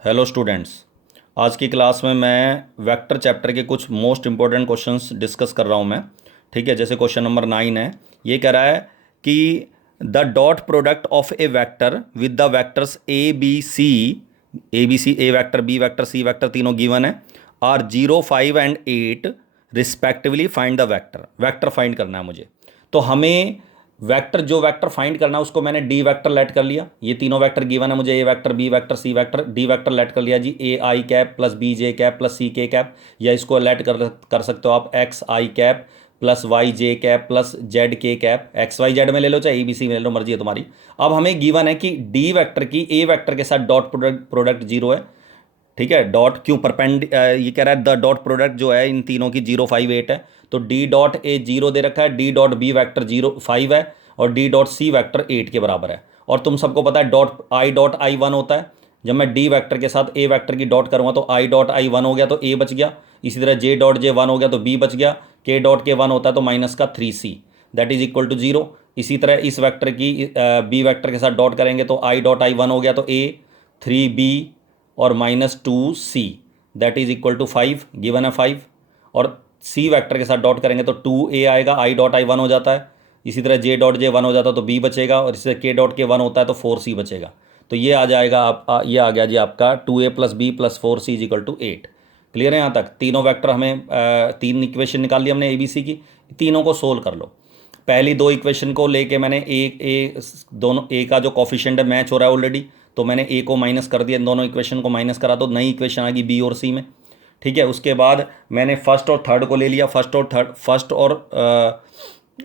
Hello students. आज की class में मैं वेक्टर चैप्टर के कुछ मोस्ट इंपॉर्टेंट क्वेश्चंस डिस्कस कर रहा हूँ मैं। ठीक है, जैसे क्वेश्चन नंबर 9 है। ये कह रहा है कि the dot product of a vector with the vectors a b c a vector B vector C vector तीनों गिवन है are 0 5 and 8 respectively find the vector. Vector find करना है मुझे। तो हमें वेक्टर जो वेक्टर फाइंड करना है उसको मैंने डी वेक्टर लेट कर लिया। ये तीनों वेक्टर गिवन है मुझे, A vector B vector C vector, D vector let कर लिया जी। A I cap plus B J cap plus C K cap, या इसको लेट कर सकते हो आप X I cap plus Y J cap plus Z K cap. X Y Z में ले लो चाहे ए बी सी में ले लो, मर्जी है तुम्हारी। अब हमें गिवन है कि डी वेक्टर की ए वेक्टर के साथ डॉट प्रोडक्ट जीरो है। ठीक है, डॉट क्यों ये कह रहा है द डॉट प्रोडक्ट जो है इन तीनों की 0 5 8 है। तो डी डॉट ए 0 दे रखा है, डी डॉट बी वैक्टर 0 5 है और डी डॉट सी वैक्टर 8 के बराबर है। और तुम सबको पता है डॉट आई 1 होता है। जब मैं डी वैक्टर के साथ ए वैक्टर की डॉट करूंगा तो आई डॉट आई 1 हो गया तो ए बच गया। इसी तरह जे डॉट जे 1 हो गया तो बी बच गया। के डॉट के 1 होता है तो माइनस का 3 सी, दैट इज इक्वल टू 0। इसी तरह इस वैक्टर की बी वैक्टर के साथ डॉट करेंगे तो आई डॉट आई 1 हो गया तो ए 3 बी और -2 C, that is equal to 5, given है 5। और सी वेक्टर के साथ डॉट करेंगे तो 2 ए आएगा, आई डॉट आई 1 हो जाता है। इसी तरह जे डॉट जे 1 हो जाता है तो बी बचेगा, और इससे के डॉट के 1 होता है तो 4 सी बचेगा। तो ये आ जाएगा ये आ गया जी आपका 2 A plus B plus 4 C is equal to 8। Clear है यहाँ तक? तीनों वेक्टर हमें तीन इक्वेशन निकाल ली हमने ए बी सी की। तीनों को सोल्व कर लो। पहली दो इक्वेशन को लेके मैंने दोनों ए का जो कॉफिशिएंट है मैच हो रहा है ऑलरेडी, तो मैंने ए को माइनस कर दिया, इन दोनों इक्वेशन को माइनस करा तो नई इक्वेशन आ गई बी और सी में। ठीक है, उसके बाद मैंने फर्स्ट और थर्ड को ले लिया, फर्स्ट और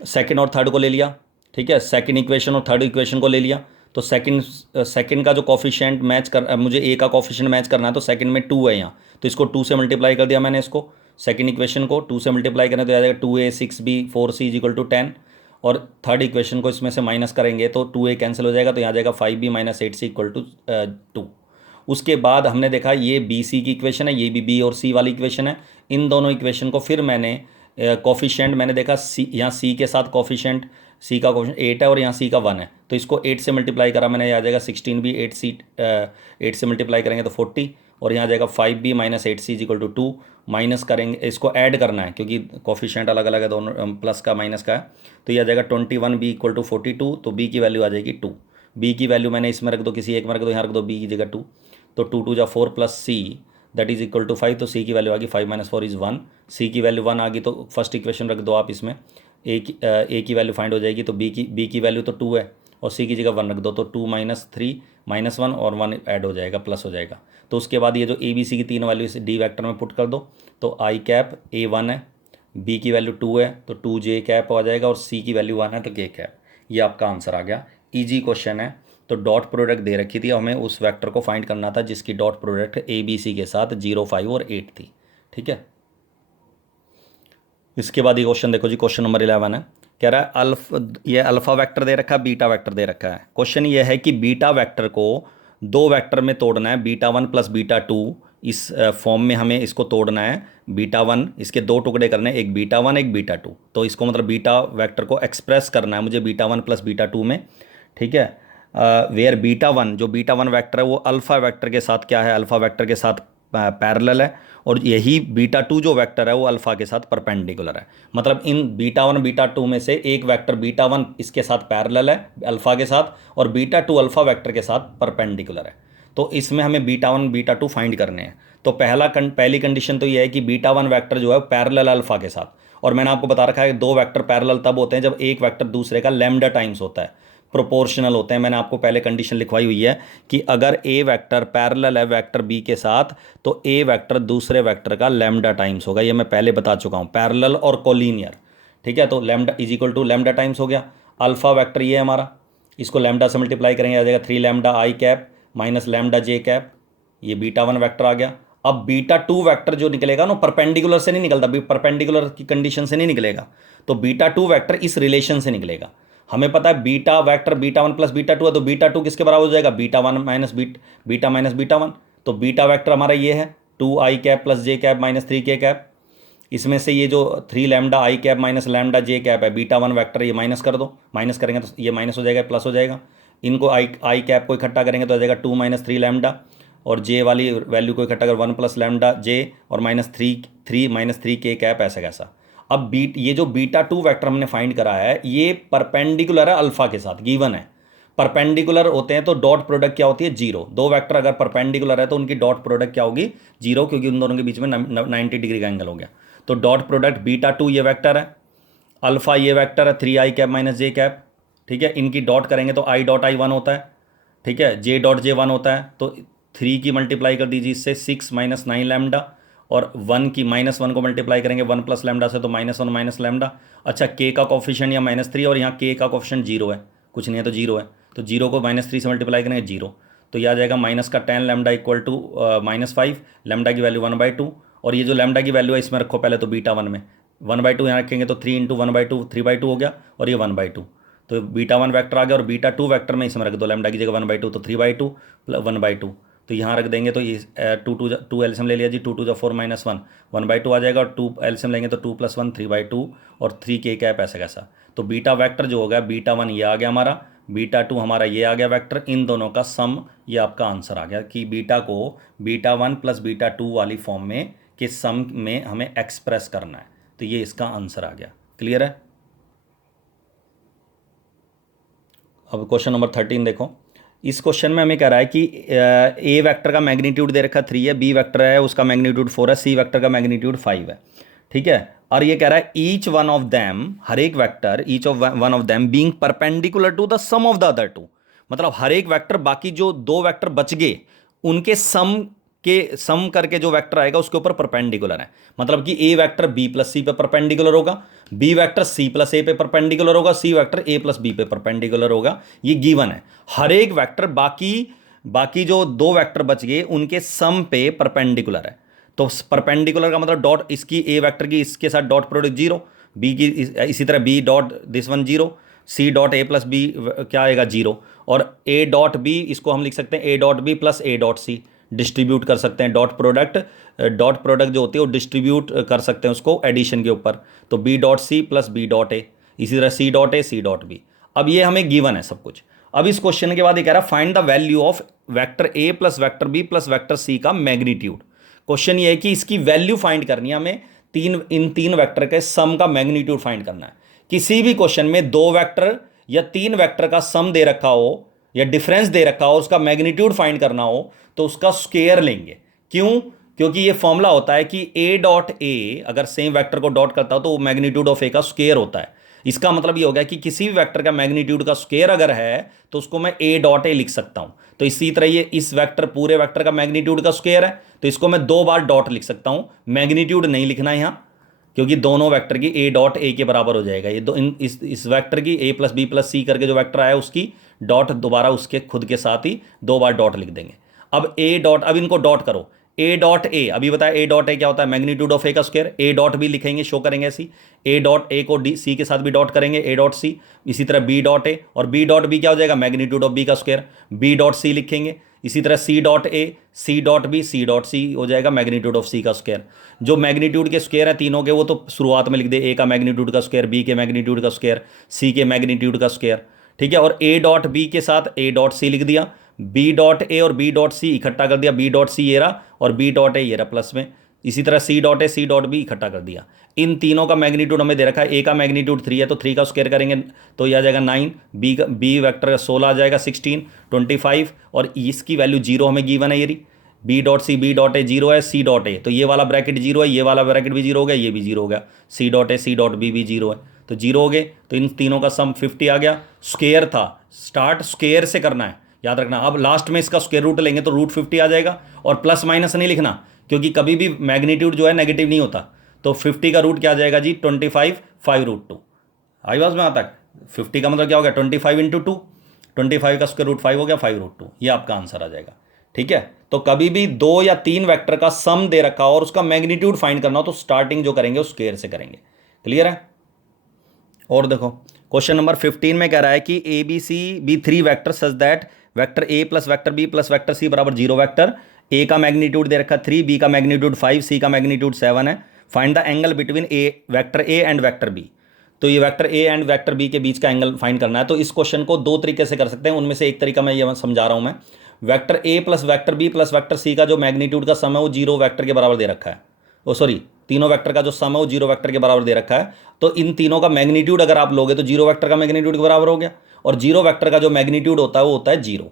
सेकंड और थर्ड को ले लिया। ठीक है, सेकंड इक्वेशन और थर्ड इक्वेशन को ले लिया। तो सेकंड का जो कॉफिशिएंट मैच कर मुझे ए का कॉफिशिएंट मैच करना है तो सेकंड में 2 है यहाँ, तो इसको 2 से मल्टीप्लाई कर दिया मैंने। इसको सेकंड इक्वेशन को 2 से मल्टीप्लाई करें तो आ जाएगा 2a 6b 4c is equal to 10। और थर्ड इक्वेशन को इसमें से माइनस करेंगे तो 2a कैंसिल हो जाएगा तो यहाँ जाएगा 5b minus 8c equal to 2। उसके बाद हमने देखा ये बी सी की इक्वेशन है, ये भी बी और सी वाली इक्वेशन है। इन दोनों इक्वेशन को फिर मैंने कॉफिशिएंट मैंने देखा सी, यहाँ सी के साथ कॉफिशिएंट सी का कॉफिशिएंट 8 है और यहाँ सी का 1 है, तो इसको 8 से मल्टीप्लाई करा मैंने, आ जाएगा 16b 8 से मल्टीप्लाई करेंगे तो 40, और यहाँ जाएगा 5b minus 8c is equal to 2। Minus करेंगे, इसको ऐड करना है क्योंकि कॉफिशिएंट अलग अलग है दोनों, प्लस का माइनस का है। तो ये आ जाएगा 21b इक्वल टू 42, तो b की वैल्यू आ जाएगी 2। b की वैल्यू मैंने इसमें रख दो, किसी एक में रख दो, यहाँ रख दो b की जगह 2। तो 2 2 जा 4 plus c that is equal to 5। तो सी की वैल्यू आ गई 5 माइनस 4 इज़ 1। सी की वैल्यू 1 आ गई तो फर्स्ट इक्वेशन रख दो आप इसमें। ए की वैल्यू फाइंड हो जाएगी तो बी की वैल्यू तो 2 है और सी की जगह 1 रख दो, तो 2 माइनस 3 माइनस 1 और 1 ऐड हो जाएगा, प्लस हो जाएगा। तो उसके बाद ये जो ए बी सी की तीन वैल्यू इस डी वैक्टर में पुट कर दो। तो आई कैप ए 1 है, बी की वैल्यू 2 है तो 2 जे कैप आ जाएगा, और सी की वैल्यू 1 है तो के कैप। ये आपका आंसर आ गया। ईजी क्वेश्चन है। तो डॉट प्रोडक्ट दे रखी थी, हमें उस वेक्टर को फाइंड करना था जिसकी dot product a b c के साथ 0 5 और 8 थी। ठीक है, इसके बाद ये क्वेश्चन देखो जी, क्वेश्चन नंबर 11 है। कह रहा है ये अल्फा वेक्टर दे रखा है, बीटा वेक्टर दे रखा है। क्वेश्चन ये है कि बीटा वेक्टर को दो वेक्टर में तोड़ना है, बीटा 1 प्लस बीटा 2। इस फॉर्म में हमें इसको तोड़ना है। बीटा 1 इसके दो टुकड़े करने हैं, एक बीटा 1 एक बीटा 2। तो इसको मतलब बीटा वेक्टर को एक्सप्रेस करना है मुझे बीटा 1 प्लस बीटा 2 में। ठीक है, वेयर बीटा 1 जो बीटा 1 वेक्टर है वो अल्फा वेक्टर के साथ क्या है, अल्फा वेक्टर के साथ पैरेलल है, और यही बीटा 2 जो वेक्टर है वो अल्फा के साथ परपेंडिकुलर है। मतलब इन बीटा 1 बीटा 2 में से एक वेक्टर बीटा 1 इसके साथ पैरेलल है अल्फा के साथ, और बीटा 2 अल्फा वेक्टर के साथ परपेंडिकुलर है। तो इसमें हमें बीटा 1 बीटा 2 फाइंड करने हैं। तो पहली कंडीशन तो ये है कि बीटा 1 वेक्टर जो है पैरेलल अल्फा के साथ। और मैंने आपको बता रखा है दो वेक्टर पैरेलल तब होते हैं जब एक वेक्टर दूसरे का लैम्डा टाइम्स होता है, प्रोपोर्शनल होते हैं। मैंने आपको पहले कंडीशन लिखवाई हुई है कि अगर ए वेक्टर पैरेलल है वेक्टर बी के साथ तो ए वेक्टर दूसरे वेक्टर का लैम्डा टाइम्स होगा। ये मैं पहले बता चुका हूँ, पैरेलल और कोलिनियर। ठीक है, तो lambda is equal to lambda times हो गया। अल्फा वेक्टर ये है हमारा, इसको लैम्डा से मल्टीप्लाई करेंगे, आ जाएगा 3 लैम्डा आई कैप माइनस लैम्डा जे कैप। ये बीटा 1 वेक्टर आ गया। अब बीटा 2 वेक्टर जो निकलेगा ना परपेंडिकुलर से नहीं निकलता, परपेंडिकुलर की कंडीशन से नहीं निकलेगा। तो बीटा 2 वेक्टर इस रिलेशन से निकलेगा। हमें पता है beta vector beta 1 plus beta 2 है, तो बीटा 2 किसके बराबर हो जाएगा, beta 1 minus beta minus beta 1। तो बीटा वेक्टर हमारा ये है 2 आई कैप प्लस जे कैप माइनस 3 के कैप। इसमें से ये जो 3 लैम्डा आई कैप माइनस लैम्डा जे कैप है बीटा 1 वेक्टर, ये माइनस कर दो, माइनस करेंगे तो ये माइनस हो जाएगा प्लस हो जाएगा। इनको आई कैप को इकट्ठा करेंगे तो आ जाएगा 2 माइनस 3 लैम्डा और जे वाली वैल्यू को इकट्ठा कर 1 प्लस लैम्डा जे और -3 के कैप ऐसा कैसा। अब ये जो β2 वेक्टर हमने फाइंड करा है ये परपेंडिकुलर है अल्फा के साथ, गिवन है। परपेंडिकुलर होते हैं तो डॉट प्रोडक्ट क्या होती है, जीरो। दो वेक्टर अगर परपेंडिकुलर है तो उनकी डॉट प्रोडक्ट क्या होगी, जीरो, क्योंकि उन दोनों के बीच में 90 डिग्री का एंगल हो गया। तो डॉट प्रोडक्ट β2 ये वेक्टर है, अल्फा ये वेक्टर है 3i कैप माइनस जे कैप, ठीक है। इनकी डॉट करेंगे तो i डॉट i 1 होता है, ठीक है, जे डॉट जे 1 होता है। तो 3 की मल्टीप्लाई कर दीजिए इससे 6 - 9 लैम्डा, और 1 की -1 को मल्टीप्लाई करेंगे 1 प्लस लैम्डा से तो -1 माइनस लैम्डा। अच्छा, के का कोफिशिएंट या -3 और यहाँ के का कोफिशिएंट जीरो है, कुछ नहीं है तो जीरो है, तो जीरो को -3 से मल्टीप्लाई करेंगे जीरो, तो यह आ जाएगा माइनस का 10 लैम्डा इक्वल टू -5, लैम्डा की वैल्यू 1/2। और ये जो लैम्डा की वैल्यू है इसमें रखो पहले तो β1 में 1/2 यहाँ रखेंगे तो 3 × 1/2 3/2 हो गया, और ये 1/2, तो β1 वेक्टर आ गया। और β2 वेक्टर में इसमें रख दो लैम्डा की जगह 1/2 तो 3/2 प्लस 1/2, तो यहाँ रख देंगे तो ये 2 एल्सियम ले लिया जी, 2 × 4 - 1 1/2 आ जाएगा, और 2 एल्सियम लेंगे तो 2 + 1 3/2 और 3 के कैप ऐसा कैसा। तो बीटा वेक्टर जो होगा β1 ये आ गया हमारा, β2 हमारा ये आ गया वेक्टर, इन दोनों का सम ये आपका आंसर आ गया कि बीटा को β1 + β2 वाली फॉर्म में के सम में हमें एक्सप्रेस करना है, तो ये इसका आंसर आ गया। क्लियर है। अब क्वेश्चन नंबर 13 देखो। इस क्वेश्चन में हमें कह रहा है कि ए वेक्टर का मैग्नीट्यूड दे रखा 3 है, बी वेक्टर है उसका मैग्नीट्यूड 4 है, सी वेक्टर का मैग्नीट्यूड 5 है, ठीक है। और ये कह रहा है ईच वन ऑफ देम, हर एक vector, each of one of them being perpendicular to the sum of the other two, मतलब हर एक वेक्टर बाकी जो दो वेक्टर बच गए उनके सम करके जो वेक्टर आएगा उसके ऊपर परपेंडिकुलर है। मतलब कि ए वेक्टर बी प्लस सी पे परपेंडिकुलर होगा, बी वेक्टर सी प्लस ए पे परपेंडिकुलर होगा, C vector a plus B पे परपेंडिकुलर होगा, ये गिवन है। हर एक वेक्टर बाकी जो दो वेक्टर बच गए उनके सम पे परपेंडिकुलर है। तो परपेंडिकुलर का मतलब डॉट, इसकी ए वेक्टर की इसके साथ डॉट प्रोडक्ट जीरो, बी की इसी तरह b dot this one zero, c dot a plus b क्या आएगा जीरो, और ए डॉट बी इसको हम लिख सकते हैं ए dot b plus a dot c, distribute कर सकते हैं डॉट प्रोडक्ट जो होती है वो डिस्ट्रीब्यूट कर सकते हैं उसको एडिशन के ऊपर, तो b dot c plus b dot a, इसी तरह सी डॉट ए सी डॉट बी। अब ये हमें गिवन है सब कुछ। अब इस क्वेश्चन के बाद ये कह रहा है find the value of vector a plus vector b plus vector c का मैग्नीट्यूड। क्वेश्चन ये है कि इसकी वैल्यू फाइंड करनी है हमें, इन तीन वेक्टर के सम का मैग्नीट्यूड फाइंड करना है। किसी भी क्वेश्चन में दो वेक्टर या तीन वेक्टर का सम दे रखा हो या डिफरेंस दे रखा हो, उसका मैग्नीट्यूड फाइंड करना हो तो उसका स्क्वायर लेंगे। क्यों? क्योंकि ये फॉर्मूला होता है कि ए डॉट ए अगर सेम वेक्टर को डॉट करता हो तो मैग्नीट्यूड ऑफ ए का स्क्वायर होता है। इसका मतलब ये हो गया कि किसी भी वेक्टर का मैग्नीट्यूड का स्क्वायर अगर है तो उसको मैं ए डॉट ए लिख सकता हूं। तो इसी तरह ये इस वेक्टर पूरे वेक्टर का मैग्नीट्यूड का स्क्वायर है तो इसको मैं दो बार डॉट लिख सकता हूं, मैग्नीट्यूड नहीं लिखना है यहां, क्योंकि दोनों वेक्टर की ए डॉट ए के बराबर हो जाएगा। ये दो इस वेक्टर की ए प्लस बी प्लस सी करके जो वेक्टर आया उसकी डॉट दोबारा उसके खुद के साथ ही दो बार डॉट लिख देंगे। अब ए डॉट, अब इनको डॉट करो, ए डॉट ए, अभी बताया ए डॉट ए क्या होता है, मैग्नीट्यूड ऑफ ए का स्क्वायर। ए डॉट बी लिखेंगे, शो करेंगे ऐसी, ए डॉट ए को डी सी के साथ भी डॉट करेंगे, ए डॉट सी। इसी तरह बी डॉट ए और बी डॉट बी क्या हो जाएगा, मैग्नीट्यूड ऑफ बी का स्क्वायर, बी डॉट सी लिखेंगे। इसी तरह सी डॉट ए, सी डॉट बी, सी डॉट सी हो जाएगा मैग्नीट्यूड ऑफ सी का स्क्वायर। जो मैग्नीट्यूड के स्क्वायर है तीनों के वो तो शुरुआत में लिख दे, ए का मैग्नीट्यूड का स्क्वायर, बी के मैग्नीट्यूड का स्क्वायर, सी के मैग्नीट्यूड का स्क्वायर, ठीक है। और ए डॉट बी के साथ ए डॉट सी लिख दिया, बी डॉट ए और बी डॉट सी इकट्ठा कर दिया, बी डॉट सी ये रहा और बी डॉट ए ये रहा प्लस में। इसी तरह सी डॉट ए सी डॉट बी इकट्ठा कर दिया। इन तीनों का मैग्नीट्यूड हमें दे रखा है, ए का मैग्नीट्यूड 3 है तो 3 का स्क्वायर करेंगे तो ये आ जाएगा 9, बी वेक्टर का 16 आ जाएगा, 16 25, और इसकी वैल्यू 0 हमें गिवन है ये रही। B dot C B dot a 0 है, सी डॉट ए तो ये वाला ब्रैकेट 0 है, ये वाला ब्रैकेट भी 0 हो गया, ये भी 0 हो गया, सी डॉट ए सी डॉट बी भी 0 है तो 0 हो गए। तो इन तीनों का सम 50 आ गया। स्क्वायर था, स्टार्ट स्क्वायर से करना है याद रखना। अब लास्ट में इसका स्क्वायर रूट लेंगे तो रूट 50 आ जाएगा, और प्लस माइनस नहीं लिखना क्योंकि कभी भी मैग्नीट्यूड जो है नेगेटिव नहीं होता। तो 50 का रूट क्या आ जाएगा जी 25 5√2। आई बात में आता है 50 का मतलब क्या हो गया 25 × 2, 25 का स्क्वायर रूट 5 हो गया 5√2, ये आपका आंसर आ जाएगा। ठीक है, तो कभी भी दो या तीन वेक्टर का सम दे रखा हो और उसका मैग्नीट्यूड फाइंड करना हो तो स्टार्टिंग जो करेंगे उस स्क्वायर से करेंगे। क्लियर है। और देखो क्वेश्चन नंबर 15 में कह रहा है कि a b c b 3 vector such that vector a plus vector b plus vector c बराबर 0 वेक्टर। ए का मैग्नीट्यूड दे रखा 3, बी का मैग्नीट्यूड 5, सी का मैग्नीट्यूड 7 है। Find the angle between vector a and vector b. तो ये vector a and vector b के बीच का एंगल फाइंड करना है। तो इस क्वेश्चन को दो तरीके से कर सकते हैं, उनमें से एक तरीका मैं ये समझा रहा हूं मैं। Vector a plus vector b plus vector c का जो मैग्नीट्यूड का सम है वो 0 वेक्टर के बराबर दे रखा है। ओ सॉरी, तीनों वेक्टर का जो सम है वो 0 वेक्टर के बराबर दे रखा है। तो इन तीनों का मैग्नीट्यूड अगर आप लोगे तो 0 वेक्टर का मैग्नीट्यूड के बराबर हो गया, और 0 वेक्टर का जो मैग्नीट्यूड होता है वो होता है 0।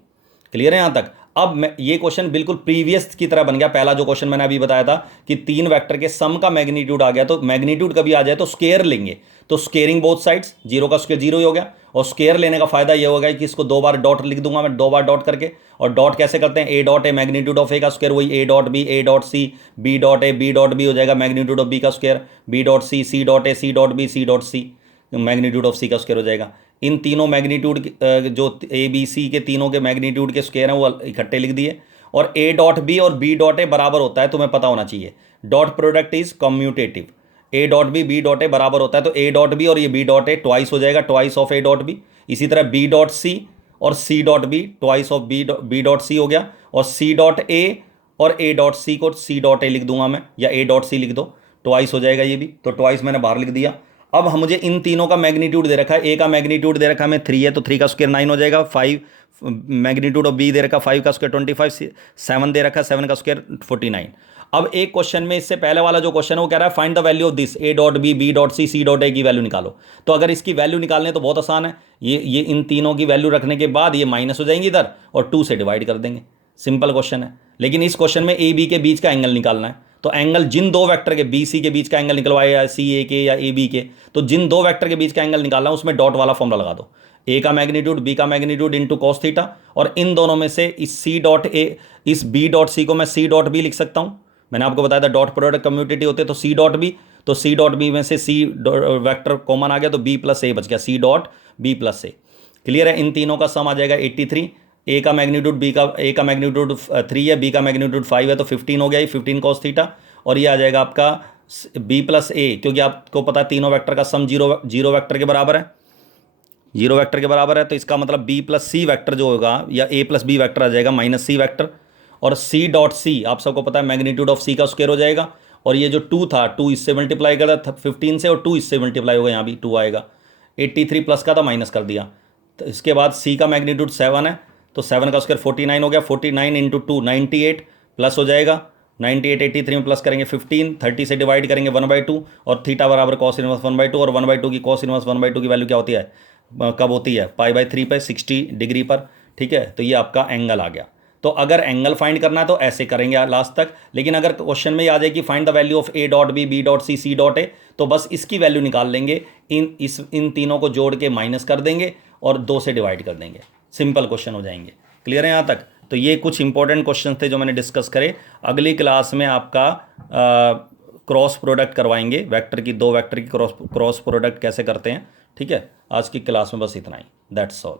क्लियर है यहाँ तक? अब मैं ये क्वेश्चन बिल्कुल प्रीवियस की तरह बन गया। पहला जो क्वेश्चन मैंने अभी बताया था कि 3 वेक्टर के सम का मैग्नीट्यूड आ गया, तो मैग्नीट्यूड कभी आ जाए तो स्केयर लेंगे, तो स्केयरिंग बोथ साइड्स, 0 का स्क्वायर 0 ही हो गया। और स्केयर लेने का फायदा ये होगा कि इसको 2 बार डॉट लिख दूंगा मैं, 2 बार डॉट करके। और डॉट कैसे करते हैं, ए dot A magnitude of A का स्क्वायर, वही A dot B, A dot C, B dot A, B dot B हो जाएगा मैग्नीट्यूड ऑफ बी का square, B dot C dot A, C dot B, C dot C magnitude of C का square हो जाएगा। इन तीनों magnitude जो ए b c के तीनों के मैग्नीट्यूड के स्क्वायर हैं वो इकट्ठे लिख दिए। और ए डॉट बी और बी डॉट ए बराबर होता है, तुम्हें पता होना चाहिए, dot product is commutative. A dot b dot a बराबर होता है, तो ए डॉट बी और ये बी डॉट ए ट्वाइस हो जाएगा, twice of a dot b. इसी तरह बी डॉट सी और c dot b twice of b dot c हो गया। और सी डॉट ए और ए डॉट सी को सी डॉट ए लिख दूंगा मैं, या ए डॉट सी लिख दो, ट्वाइस हो जाएगा ये भी, तो ट्वाइस मैंने बाहर लिख दिया। अब हम मुझे इन तीनों का मैग्नीट्यूड दे रखा है, ए का मैग्नीट्यूड दे रखा है हमें 3 है, तो 3 का स्क्वायर 9 हो जाएगा। 5 मैग्नीट्यूड ऑफ बी दे रखा 5 का स्क्वायर 25, 7 दे रखा 7 का स्क्वायर 49। अब एक क्वेश्चन में इससे पहले वाला जो क्वेश्चन है वो कह रहा है find the value of this, a dot b, b dot c, c dot a की वैल्यू निकालो। तो अगर इसकी वैल्यू निकालने तो बहुत आसान है, ये इन तीनों की वैल्यू रखने के बाद ये माइनस हो जाएंगी इधर और 2 से डिवाइड कर देंगे। सिंपल क्वेश्चन है, लेकिन इस क्वेश्चन में ए बी के बीच का एंगल निकालना है। तो एंगल जिन दो वेक्टर के बी सी के बीच का एंगल निकलवाए, या सी ए के या ए बी के, तो जिन दो वेक्टर के बीच का एंगल निकालना है उसमें डॉट वाला फॉर्मूला लगा दो, ए का मैग्नीट्यूड बी का मैग्नीट्यूड इंटू कॉस थीटा। और इन दोनों में से इस सी डॉट ए, इस बी डॉट सी को मैं सी डॉट बी लिख सकता हूं। मैंने आपको बताया था डॉट प्रोडक्ट कम्यूटेटिव होते, तो सी डॉट बी, तो सी डॉट बी में से सी वेक्टर कॉमन आ गया, तो बी प्लस ए बच गया, सी डॉट बी प्लस ए। क्लियर है? इन तीनों का सम आ जाएगा 83। ए का मैग्नीट्यूड बी का, ए का मैग्नीट्यूड 3 है, बी का मैग्नीट्यूड 5 है, तो 15 हो गया, 15 कॉस थीटा। और ये आ जाएगा आपका बी प्लस ए, क्योंकि आपको पता है तीनों वेक्टर का सम जीरो वेक्टर के बराबर है, 0 वेक्टर के बराबर है। तो इसका मतलब बी प्लस सी वेक्टर जो होगा, या ए प्लस बी वेक्टर आ जाएगा माइनस सी वेक्टर। और सी डॉट सी आप सबको पता है मैग्नीट्यूड ऑफ सी का स्क्वायर हो जाएगा। और ये जो 2 था, 2 इससे मल्टीप्लाई कर 15 से, और 2 इससे मल्टीप्लाई होगा, यहाँ भी 2 आएगा। 83 प्लस का था, माइनस कर दिया। तो इसके बाद सी का मैग्नीट्यूड 7 है, तो 7 का स्क्वायर 49 हो गया, 49 इंटू 2 98 प्लस हो जाएगा 98, 83 में प्लस करेंगे 15, 30 से डिवाइड करेंगे 1/2, और थीटा बराबर कॉस इनवर्स 1/2, और 1/2 की कॉस इनवर्स 1/2 की वैल्यू क्या होती है, कब होती है, π/3 पे 60 डिग्री पर। ठीक है, तो ये आपका एंगल आ गया। तो अगर एंगल फाइंड करना है तो ऐसे करेंगे लास्ट तक, लेकिन अगर क्वेश्चन में आ जाए कि find the value of a dot b, b dot c, c dot a, तो बस इसकी वैल्यू निकाल लेंगे, इन तीनों को जोड़ के माइनस कर देंगे और 2 से डिवाइड कर देंगे, सिंपल क्वेश्चन हो जाएंगे। क्लियर है यहाँ तक? तो ये कुछ इंपॉर्टेंट क्वेश्चन थे जो मैंने डिस्कस करे। अगली क्लास में आपका क्रॉस प्रोडक्ट करवाएंगे, वेक्टर की, दो वेक्टर की क्रॉस प्रोडक्ट कैसे करते हैं। ठीक है, आज की क्लास में बस इतना ही, दैट्स ऑल।